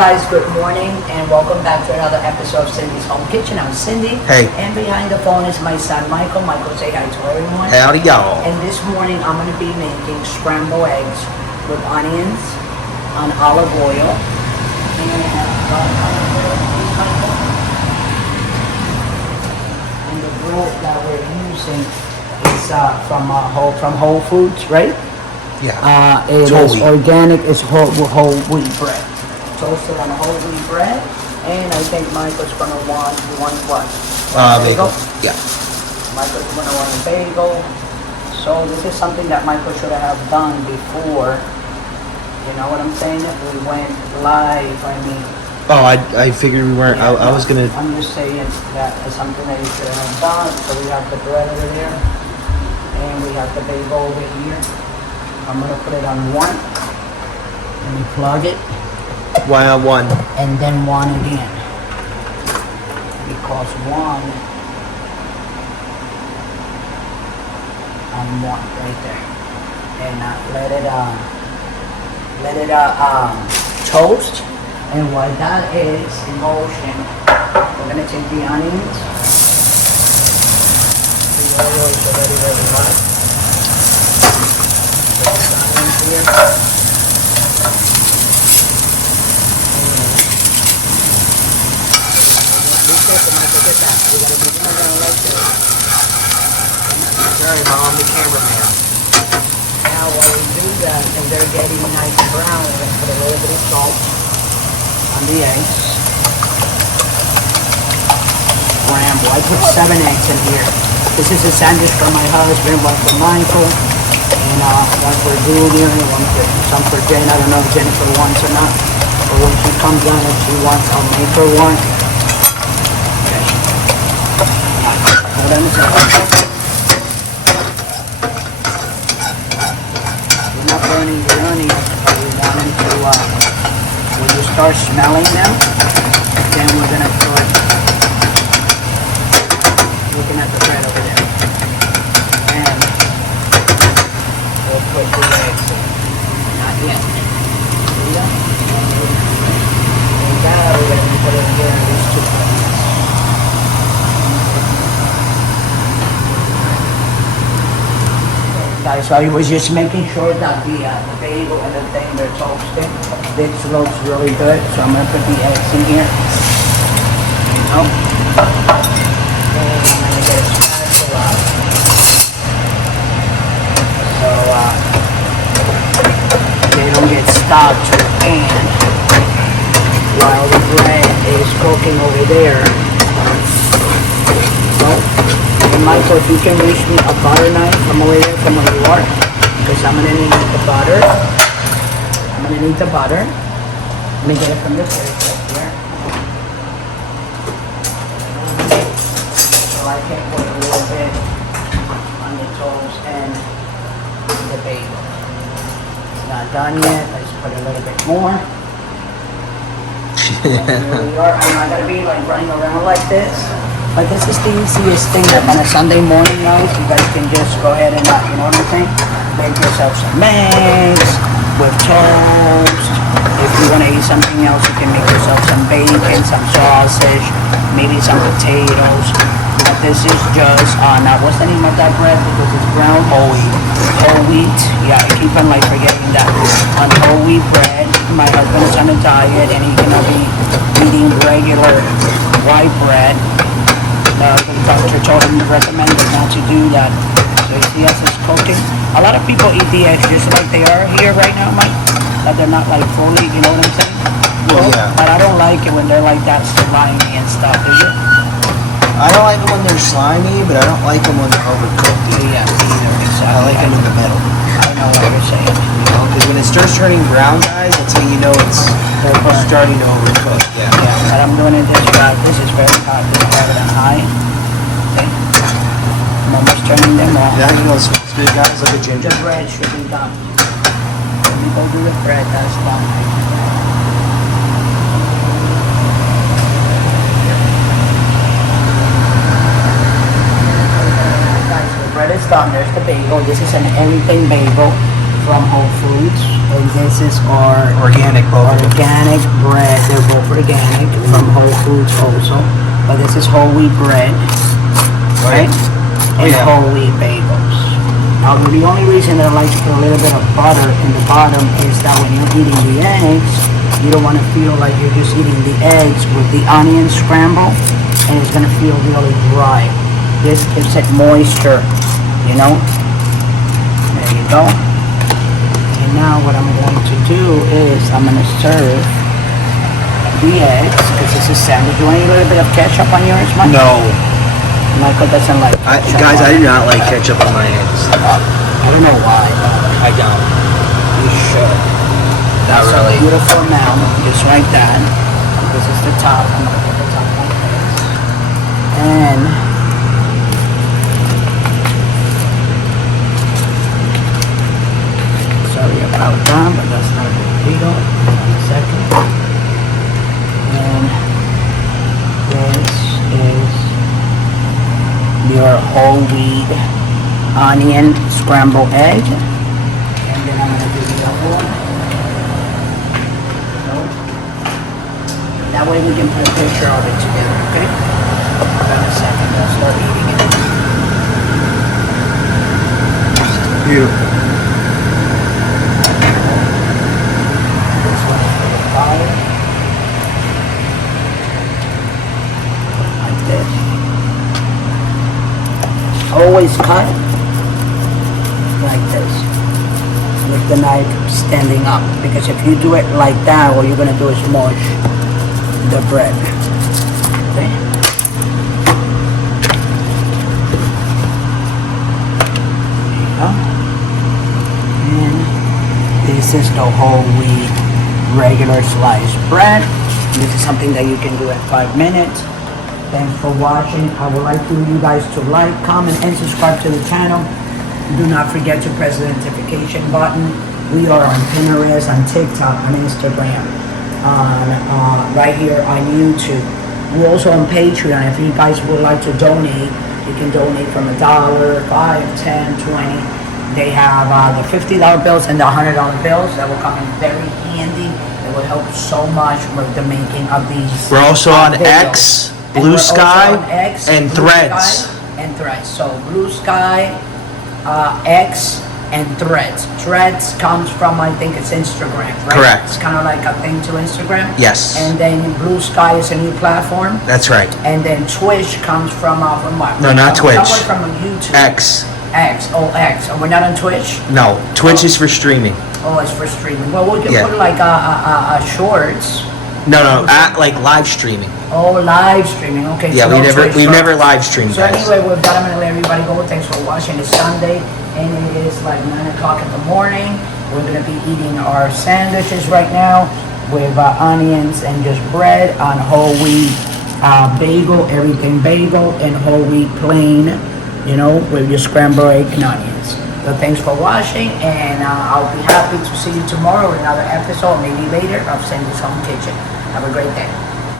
Guys, good morning and welcome back to another episode of Cindy's Home Kitchen. I'm Cindy. Hey. And behind the phone is my son Michael. Michael, say hi to everyone. Howdy, y'all. And this morning I'm going to be making scrambled eggs with onions on olive oil. And the bread that we're using is from Whole Foods, right? Yeah. It It's whole is wheat. organic. It's whole wheat bread. Toasted on whole wheat bread. And I think Michael's gonna want what? Bagel. Yeah. Michael's gonna want a bagel. So this is something that Michael should have done before. You know what I'm saying? We went live. I mean. Oh, I figured we weren't. Yeah, I was gonna. I'm just saying that is something that you should have done. So we have the bread over there, and we have the bagel over here. I'm gonna put it on one. Let me plug it. Why on one? And then one again, because one and one right there, and let it toast. And while that is in motion, we're gonna take the onions. The oil is already ready hot. Put the onions here. Sorry, Mom, the cameraman. Now while we do that and they're getting nice and brown, we're going to put a little bit of salt on the eggs. Scramble. I put 7 eggs in here. This is a sandwich for my husband, one for Michael, and one for Julia, and some for Jen. I don't know if Jennifer wants or not, but when she comes on and she wants, I'll make her one. Okay. Hold on a second. Burning the onions, we want them to, when you start smelling them, then we're going to start looking at the bread over there. And we'll put the eggs in. Not yet. See that? And that we're going to put it here in these 2 plates. Guys, so I was just making sure that the bagel and the thing they're toasted. This looks really good, so I'm gonna put the eggs in here. You know, and I'm gonna get a spatula. So they don't get stuck to the pan while the bread is cooking over there. So, Michael, if you can reach me a butter knife from over there, from where you are, because I'm gonna need the butter. I'm gonna need the butter. Let me get it from this way right here. So I can put a little bit on the toast and the bagel. It's not done yet. Let's put a little bit more. And here we are. I'm not gonna be like running around like this. But this is the easiest thing that on a Sunday morning, guys, you guys can just go ahead and, you know what I'm saying? Make yourself some eggs with toast. If you want to eat something else, you can make yourself some bacon, some sausage, maybe some potatoes. But this is just, now what's the name of that bread? Because it's brown. Whole wheat. Whole wheat. Yeah, I keep on like forgetting that. On whole wheat bread, my husband's on a diet and he's going to be eating regular white bread. The doctor told him, recommended not to do that. So you see as it's cooking. A lot of people eat the eggs just like they are here right now, Mike. That they're not like fully, you know what I'm saying? Well, yeah. But I don't like it when they're like that slimy and stuff, do you? I don't like them when they're slimy, but I don't like them when they're overcooked. Yeah, either. Exactly. I like them in the middle. I know what you're saying. You know, because when it starts turning brown, guys, that's how you know it's starting to overcook. Yeah. Yeah, but I'm doing it this way. This is very hot. This is better than high. Okay. I'm almost turning them off. Now you know it smells good, guys. Look at ginger. The bread should be done. Let me go do the bread. That's done. Guys, the bread is done. There's the bagel. This is an everything bagel from Whole Foods. And this is our Organic, both of them. organic bread. They're both organic from Whole Foods also. But this is whole wheat bread, right? Oh, And yeah. whole wheat bagels. Now, the only reason that I like to put a little bit of butter in the bottom is that when you're eating the eggs, you don't want to feel like you're just eating the eggs with the onion scramble, and it's going to feel really dry. This gives it moisture, you know? There you go. And now what I'm going to do is I'm going to serve the eggs, because this is sandwich. You want a little bit of ketchup on yours, Mike? No. Michael doesn't like ketchup. Guys, I do not like ketchup on my eggs. I don't know why, but I don't. you should. Not That's really. a beautiful amount, just like that. This is the top. I'm gonna put the top like this. And sorry about that, but that's not a big deal. One second. And this is your whole wheat onion scrambled egg. And then I'm gonna do the other one. That way we can put a picture of it together, okay? Hold on a second, I'll start eating it. Beautiful. This one is for the fire. Like this. Always cut like this, with the knife standing up. Because if you do it like that, what you're gonna do is mush the bread. Okay. There you go. And this is the whole wheat regular sliced bread. This is something that you can do in 5 minutes. Thanks for watching. I would like you guys to like, comment, and subscribe to the channel. Do not forget to press the notification button. We are on Pinterest, on TikTok, on Instagram, on right here on YouTube. We're also on Patreon. If you guys would like to donate, you can donate from $1, $5, $10, $20. They have the $50 bills and the $100 bills that will come in very handy. It will help so much with the making of these. We're also on videos. X, And Blue we're also Sky, on X, and Blue Threads. Sky and Threads. So Blue Sky, X, and Threads. Threads comes from, I think it's Instagram, right? Correct. It's kind of like a thing to Instagram. Yes. And then Blue Sky is a new platform. That's right. And then Twitch comes from what? No, not Twitch. Somewhere from YouTube. X. X. Oh, X. And we're not on Twitch? No, Twitch is for streaming. Oh, it's for streaming. Well, we can Yeah. put like a shorts. No, like live streaming. Oh, live streaming. Okay. Yeah, so no Twitch we've shorts. never live streamed, So guys. anyway, with that, I'm going to let everybody go. Thanks for watching. It's Sunday, and it is like 9 o'clock in the morning. We're going to be eating our sandwiches right now with onions and just bread on whole wheat bagel, everything bagel, and whole wheat plain, you know, with your scrambled egg and onions. So thanks for watching, and I'll be happy to see you tomorrow with another episode, maybe later, of Sandy's Home Kitchen. Have a great day.